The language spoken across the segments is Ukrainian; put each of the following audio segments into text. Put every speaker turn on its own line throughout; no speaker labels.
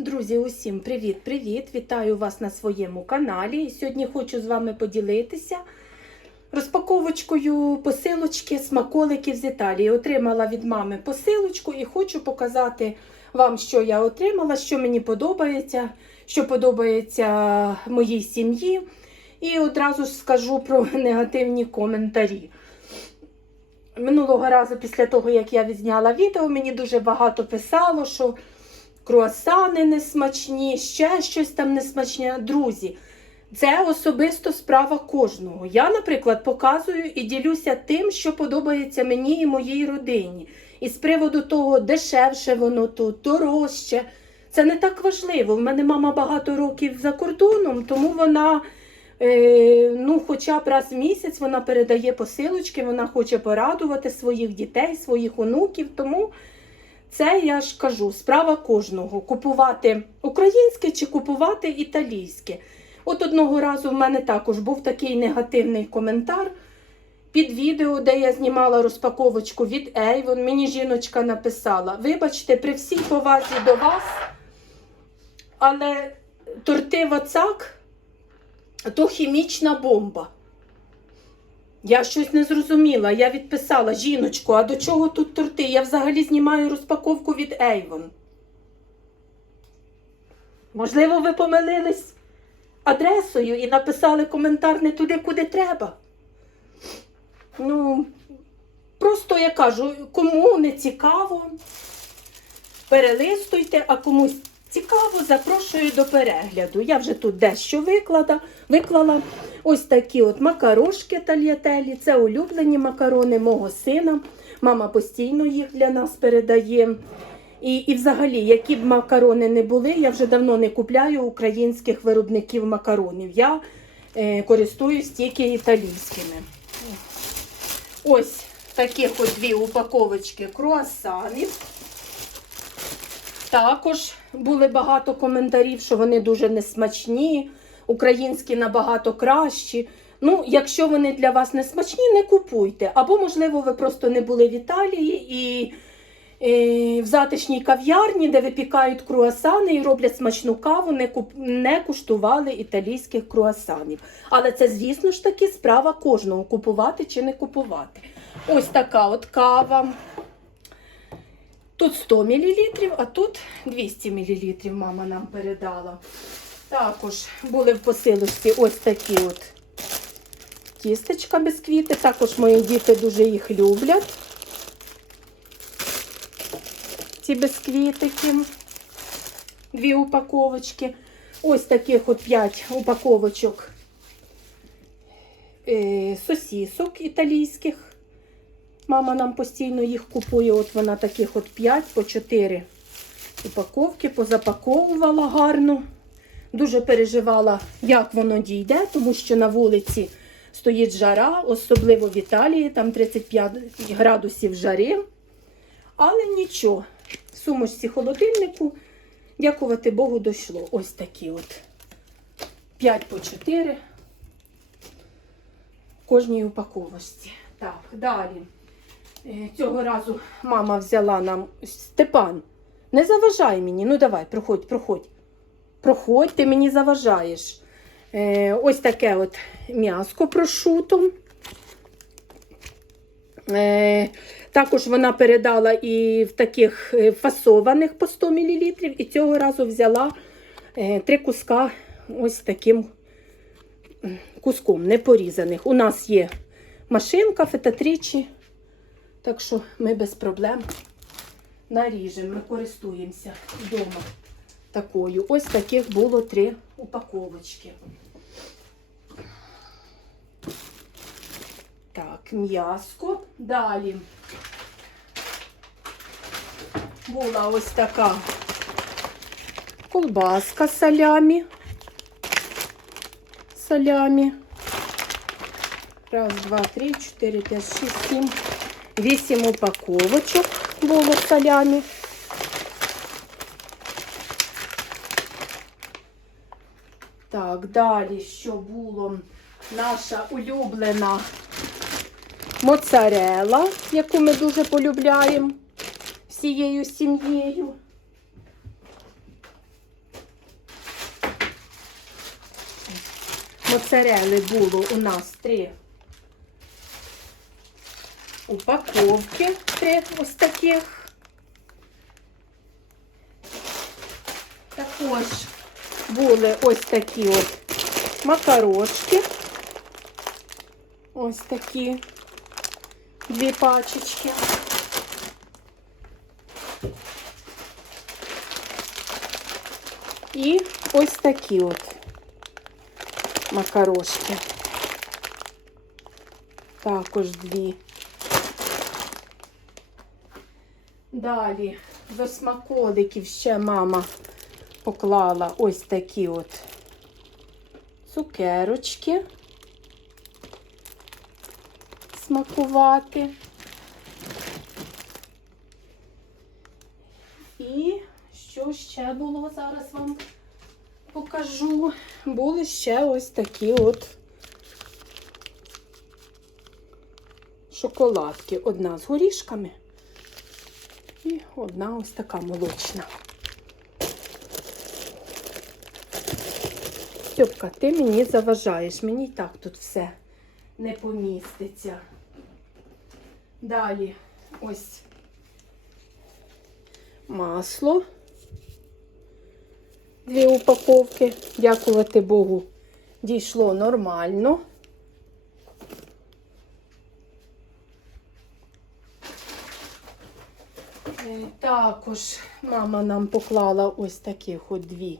Друзі, усім привіт-привіт! Вітаю вас на своєму каналі. Сьогодні хочу з вами поділитися розпаковочкою посилочки смаколиків з Італії. Отримала від мами посилочку і хочу показати вам, що я отримала, що мені подобається, що подобається моїй сім'ї. І одразу ж скажу про негативні коментарі. Минулого разу, після того, як я відзняла відео, мені дуже багато писало, що круасани несмачні, ще щось там несмачне. Друзі, це особисто справа кожного. Я, наприклад, показую і ділюся тим, що подобається мені і моїй родині. І з приводу того, дешевше воно тут, дорожче. Це не так важливо. В мене мама багато років за кордоном, тому вона. Е, ну, хоча б раз в місяць вона передає посилочки, вона хоче порадувати своїх дітей, своїх онуків. Тому це я ж кажу, справа кожного купувати українське чи купувати італійське. От одного разу в мене також був такий негативний коментар під відео, де я знімала розпаковочку від Avon. Мені жіночка написала: Вибачте, при всій повазі до вас, але торти Вацак то хімічна бомба. Я щось не зрозуміла. Я відписала жіночку, а до чого тут торти? Я взагалі знімаю розпаковку від Avon. Можливо, ви помилились адресою і написали коментар не туди, куди треба. Ну, просто я кажу, кому не цікаво, перелистуйте, а комусь цікаво, запрошую до перегляду. Я вже тут дещо виклада, виклала. Ось такі от макарошки тальятелі. Це улюблені макарони мого сина. Мама постійно їх для нас передає. І, і взагалі, які б макарони не були, я вже давно не купляю українських виробників макаронів. Я е, користуюсь тільки італійськими. Ось таких от дві упаковочки круасанів. Також були багато коментарів, що вони дуже несмачні, українські набагато кращі. Ну, якщо вони для вас не смачні, не купуйте. Або, можливо, ви просто не були в Італії і, і в затишній кав'ярні, де випікають круасани і роблять смачну каву, не, куп... не куштували італійських круасанів. Але це, звісно ж таки, справа кожного купувати чи не купувати. Ось така от кава. Тут 100 мл, а тут 200 мл мама нам передала. Також були в посилочці ось такі от тістечка бісквіти. Також мої діти дуже їх люблять. Ці бісквітики. Дві упаковочки. Ось таких от 5 упаковочок е, сосісок італійських. Мама нам постійно їх купує. От вона таких от 5 по 4 упаковки, позапаковувала гарно. Дуже переживала, як воно дійде, тому що на вулиці стоїть жара, особливо в Італії, там 35 градусів жари. Але нічого, в сумочці холодильнику, дякувати Богу, дійшло. Ось такі от 5 по 4 в кожній упаковочці. Так, далі. Е, Цього разу мама взяла нам Степан. Не заважай мені. Ну давай, проходь, проходь. Проходь, ти мені заважаєш. Е, ось таке от м'яско прошуто. Е, також вона передала і в таких е, фасованих по 100 мл. І цього разу взяла е, три куска ось таким куском, не порізаних. У нас є машинка, фетатрічі. Так що ми без проблем наріжемо, ми користуємося вдома такою. Ось таких було три упаковочки. Так, м'яско. Далі була ось така колбаска салямі. Салямі. Раз, два, три, чотири, п'ять, шість, сім. Вісім упаковочок було салямі. Так, далі, що було наша улюблена моцарела, яку ми дуже полюбляємо всією сім'єю. Моцарели було у нас три упаковки, три ось таких. Також були ось такі от макарошки. Ось такі дві пачечки. І ось такі от макарошки. Також дві. Далі до смаколиків ще мама поклала ось такі от цукерочки смакувати. І що ще було, зараз вам покажу. Були ще ось такі от шоколадки. Одна з горішками і одна ось така молочна. Стьопка, ти мені заважаєш, мені і так тут все не поміститься. Далі ось масло. Дві упаковки. Дякувати Богу, дійшло нормально. Е, Також мама нам поклала ось таких от дві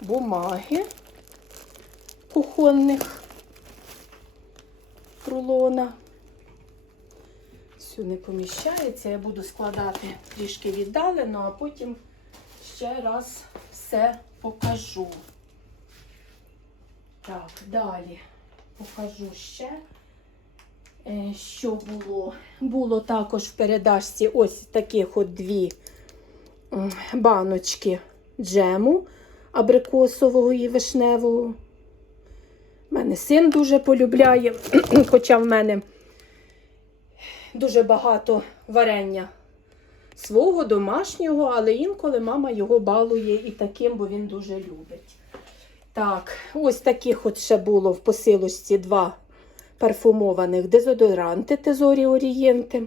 бумаги кухонних рулона. Все не поміщається, я буду складати трішки віддалено, а потім ще раз все покажу. Так, далі покажу ще, е, що було. Було також в передачці ось таких от дві баночки джему абрикосового і вишневого. У мене син дуже полюбляє, хоча в мене дуже багато варення свого домашнього, але інколи мама його балує і таким, бо він дуже любить. Так, ось таких от ще було в посилочці два парфумованих дезодоранти Тезорі Орієнти.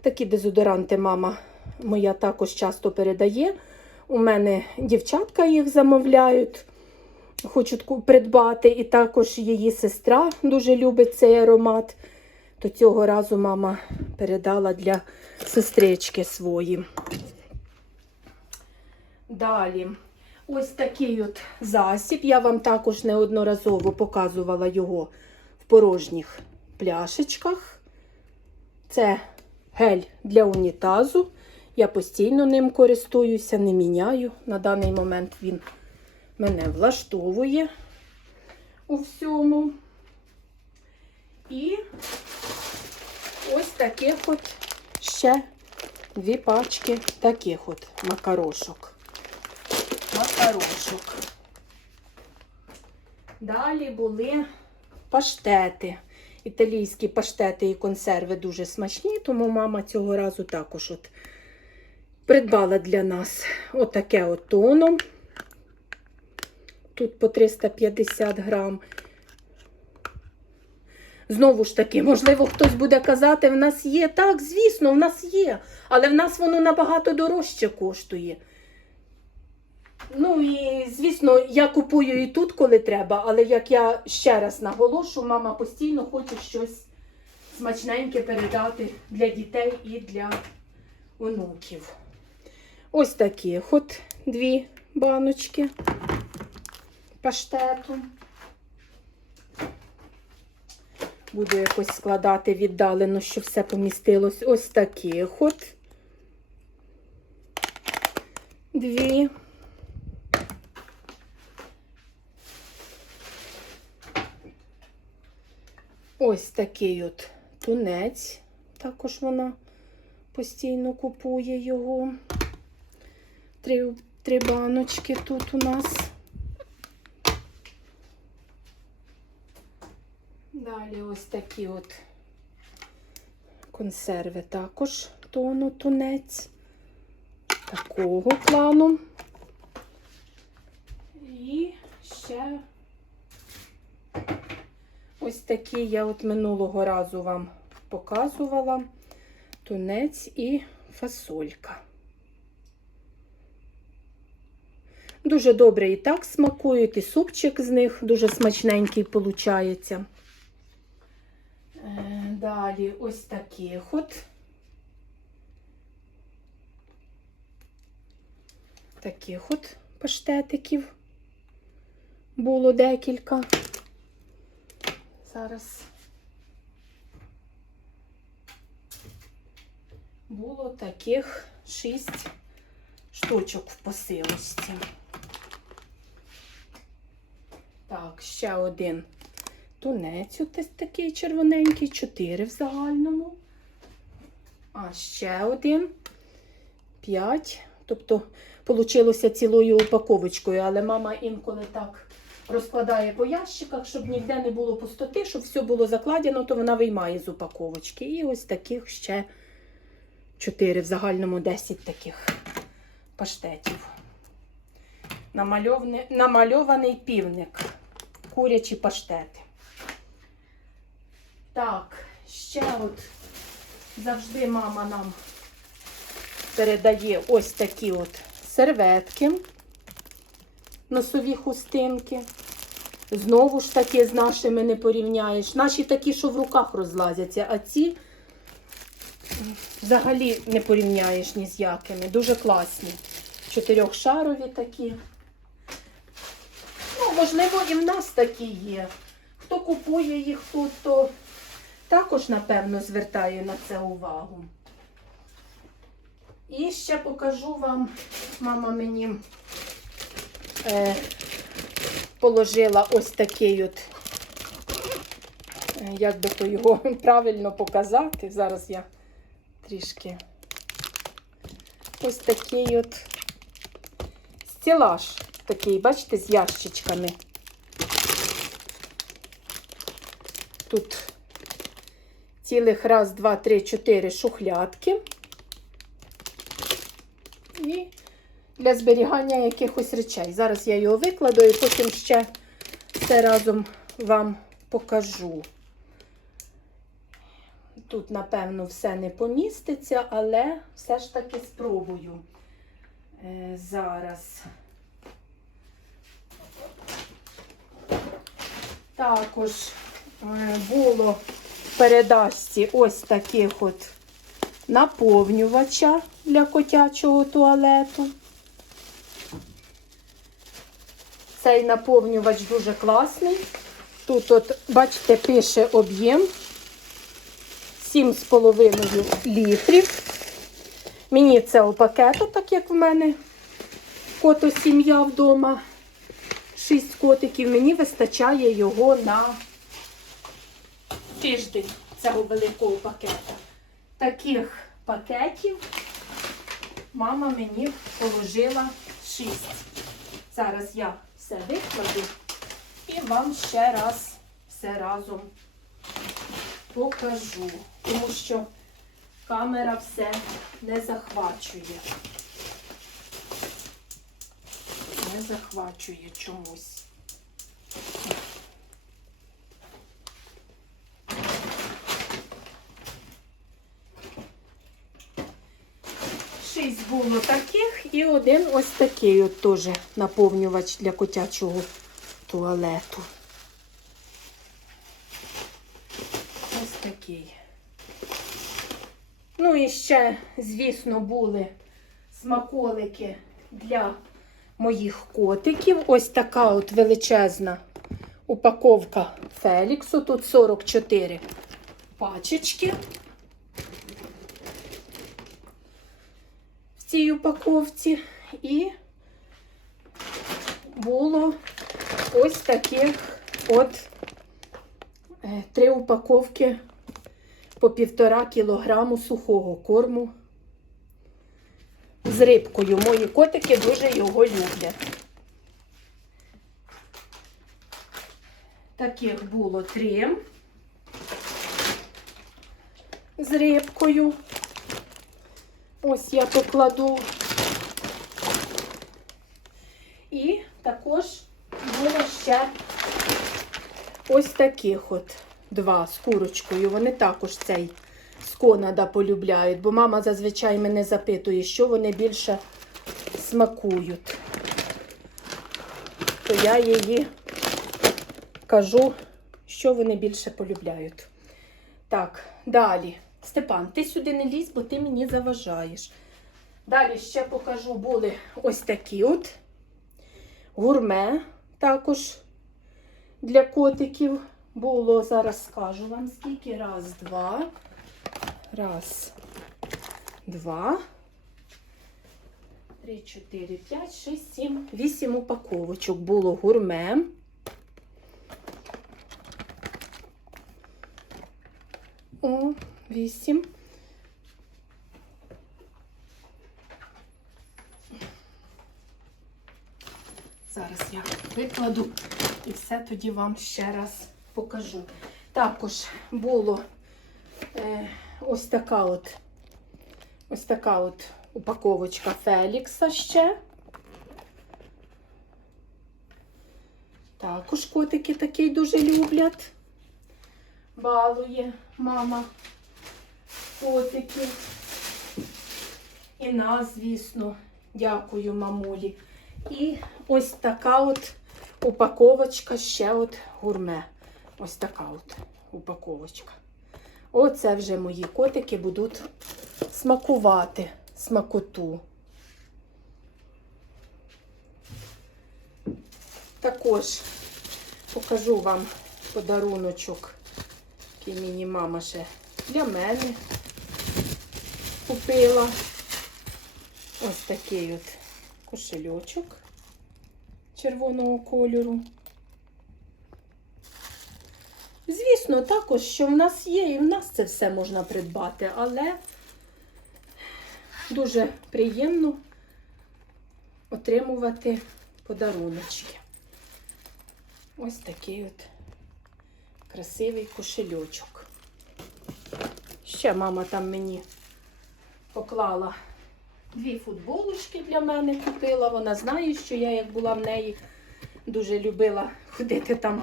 Такі дезодоранти мама моя також часто передає. У мене дівчатка їх замовляють, хочуть ку- придбати, і також її сестра дуже любить цей аромат. То цього разу мама передала для сестрички свої. Далі, ось такий от засіб. Я вам також неодноразово показувала його в порожніх пляшечках. Це гель для унітазу. Я постійно ним користуюся, не міняю. На даний момент він мене влаштовує у всьому. І ось таких от ще дві пачки таких от макарошок. Макарошок. Далі були паштети. Італійські паштети і консерви дуже смачні, тому мама цього разу також от придбала для нас отаке от тоно. Тут по 350 грам. Знову ж таки, можливо, хтось буде казати, в нас є. Так, звісно, в нас є. Але в нас воно набагато дорожче коштує. Ну і, звісно, я купую і тут, коли треба, але як я ще раз наголошу, мама постійно хоче щось смачненьке передати для дітей і для онуків. Ось такі от дві баночки паштету. Буду якось складати віддалено, щоб все помістилось. Ось таких от. Дві. Ось такий от тунець. Також вона постійно купує його. Три, три баночки тут у нас. Далі ось такі от консерви також тону тунець. Такого плану. І ще Ось такі я от минулого разу вам показувала. Тунець і фасолька. Дуже добре і так смакують, і супчик з них дуже смачненький виходить. Далі ось таких от. Таких от паштетиків було декілька. Зараз було таких шість штучок в посилості. Так, ще один тунець ось такий червоненький, чотири в загальному. А ще один, п'ять. Тобто, получилося цілою упаковочкою, але мама інколи так розкладає по ящиках, щоб ніде не було пустоти, щоб все було закладено, то вона виймає з упаковочки. І ось таких ще 4, в загальному 10 таких паштетів. Намальований півник. Курячі паштети. Так, ще от завжди мама нам передає ось такі от серветки, носові хустинки. Знову ж таки з нашими не порівняєш. Наші такі, що в руках розлазяться, а ці взагалі не порівняєш ні з якими. Дуже класні. Чотирьохшарові такі. Ну, можливо, і в нас такі є. Хто купує їх тут, то також, напевно, звертає на це увагу. І ще покажу вам, мама мені е, положила ось такий от, е, як би то його правильно показати. Зараз я трішки ось такий от стелаж такий, бачите, з ящичками. Тут цілих раз, два, три, чотири шухлядки. І для зберігання якихось речей. Зараз я його викладу і потім ще все разом вам покажу. Тут, напевно, все не поміститься, але все ж таки спробую е, зараз. Також е, було передачці ось таких от наповнювача для котячого туалету. Цей наповнювач дуже класний. Тут, от, бачите, пише об'єм 7,5 літрів. Мені це у пакету, так як в мене кото сім'я вдома. 6 котиків. Мені вистачає його на тиждень цього великого пакета. Таких пакетів мама мені положила 6. Зараз я все викладу і вам ще раз все разом покажу, тому що камера все не захвачує. Не захвачує чомусь. Шість було таких і один ось такий от теж наповнювач для котячого туалету. Ось такий. Ну і ще, звісно, були смаколики для моїх котиків. Ось така от величезна упаковка Феліксу. Тут 44 пачечки. Цій упаковці. І було ось таких от е, три упаковки по півтора кілограму сухого корму з рибкою. Мої котики дуже його люблять. Таких було три з рибкою. Ось я покладу. І також було ще ось таких от два з курочкою. Вони також цей з Конада полюбляють, бо мама зазвичай мене запитує, що вони більше смакують. То я її кажу, що вони більше полюбляють. Так, далі. Степан, ти сюди не лізь, бо ти мені заважаєш. Далі ще покажу, були ось такі от гурме також для котиків. Було, зараз скажу вам скільки. Раз, два. Раз, два. Три, чотири, п'ять, шість, сім, вісім упаковочок було гурме. О, вісім. Зараз я викладу і все тоді вам ще раз покажу. Також було е, ось така от ось така от упаковочка Фелікса ще. Також котики такий дуже люблять. Балує мама котиків. І нас, звісно, дякую мамулі. І ось така от упаковочка ще от гурме. Ось така от упаковочка. Оце вже мої котики будуть смакувати смакоту. Також покажу вам подаруночок, який мені мама ще для мене купила. Ось такий от кошельочок червоного кольору. Звісно, також, що в нас є, і в нас це все можна придбати, але дуже приємно отримувати подаруночки. Ось такий от красивий кошельочок. Ще мама там мені поклала дві футболочки для мене купила. Вона знає, що я, як була в неї, дуже любила ходити там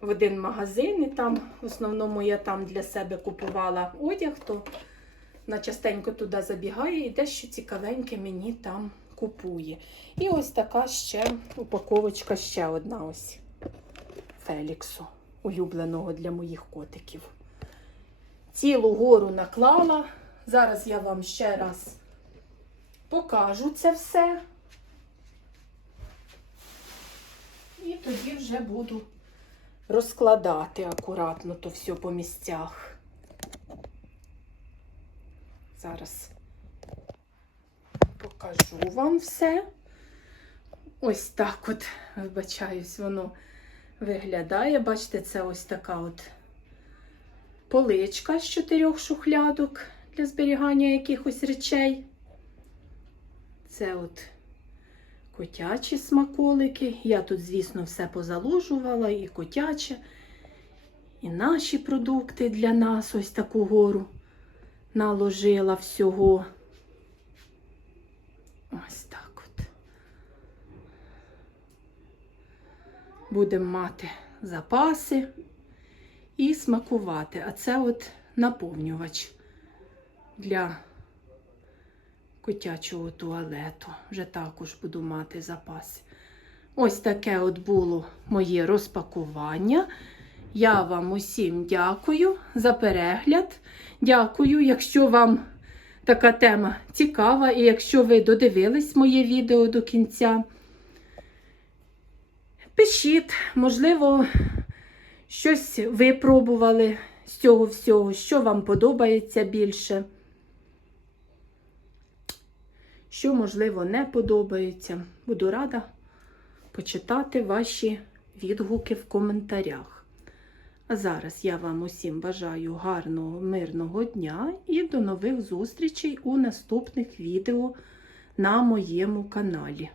в один магазин. І там, в основному, я там для себе купувала одяг, то вона частенько туди забігає і дещо цікавеньке мені там купує. І ось така ще упаковочка, ще одна ось Феліксу, улюбленого для моїх котиків. Цілу гору наклала. Зараз я вам ще раз покажу це все. І тоді вже буду розкладати акуратно то все по місцях. Зараз покажу вам все. Ось так от, вибачаюсь, воно виглядає. Бачите, це ось така от поличка з чотирьох шухлядок для зберігання якихось речей. Це от котячі смаколики. Я тут, звісно, все позаложувала, і котяче, і наші продукти для нас ось таку гору наложила всього. Ось так от. Будемо мати запаси і смакувати. А це от наповнювач для котячого туалету. Вже також буду мати запаси. Ось таке от було моє розпакування. Я вам усім дякую за перегляд. Дякую, якщо вам така тема цікава, і якщо ви додивились моє відео до кінця. Пишіть, можливо, щось ви пробували з цього всього, що вам подобається більше що, можливо, не подобається. Буду рада почитати ваші відгуки в коментарях. А зараз я вам усім бажаю гарного, мирного дня і до нових зустрічей у наступних відео на моєму каналі.